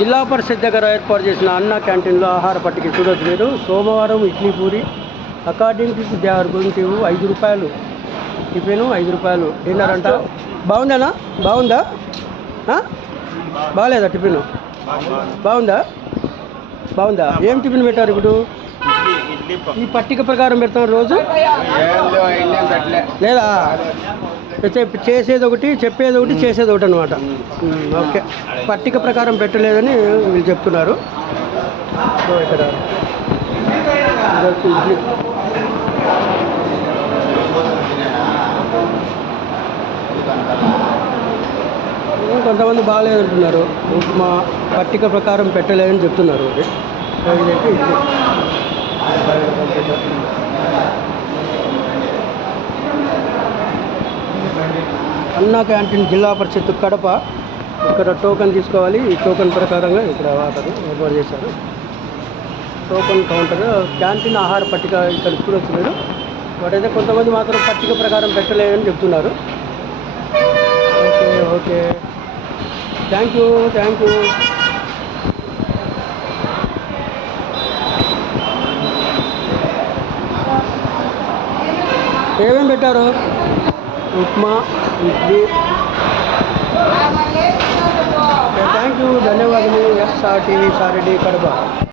జిల్లా పరిషత్ దగ్గర ఏర్పాటు చేసిన అన్న క్యాంటీన్లో ఆహార పట్టిక చూడొచ్చు మీరు. సోమవారం idli puri according to they are going to ఐదు రూపాయలు. టిఫిన్ ఐదు రూపాయలు. డిన్నర్ అంట. బాగుందానా? బాగుందా? బాగాలేదా టిఫిన్? బాగుందా? బాగుందా? ఏం టిఫిన్ పెట్టారు ఇప్పుడు? ఈ పట్టిక ప్రకారం పెడతాం రోజు? లేదా? చేసేది ఒకటి చెప్పేది ఒకటి చేసేది ఒకటి అనమాట ఓకే. పట్టిక ప్రకారం పెట్టలేదని వీళ్ళు చెప్తున్నారు. సో ఇక్కడ ఇదొచ్చి ఇడ్లీ కొంతమంది బాగాలేదు అంటున్నారు ఉప్మా పట్టిక ప్రకారం పెట్టలేదని చెప్తున్నారు. ఇదైతే ఇడ్లీ అన్నా క్యాంటీన్ జిల్లా పరిషత్ కడప. ఇక్కడ టోకెన్ తీసుకోవాలి. ఈ టోకెన్ ప్రకారంగా ఇక్కడ వాటర్ ఏర్పాటు చేశారు. టోకెన్ కౌంటర్ క్యాంటీన్ ఆహార పట్టిక ఇక్కడ చూడొచ్చు మీరు. వాటైతే కొంతమంది మాత్రం పట్టిక ప్రకారం పెట్టలేదని చెప్తున్నారు. Okay okay. Thank you thank you. ఏమేమి పెట్టారు? ఉప్మా ఇడ్లీ థ్యాంక్ యూ ధన్యవాదాలు ఎస్ఆర్ టీవీ సారెడ్డి కడప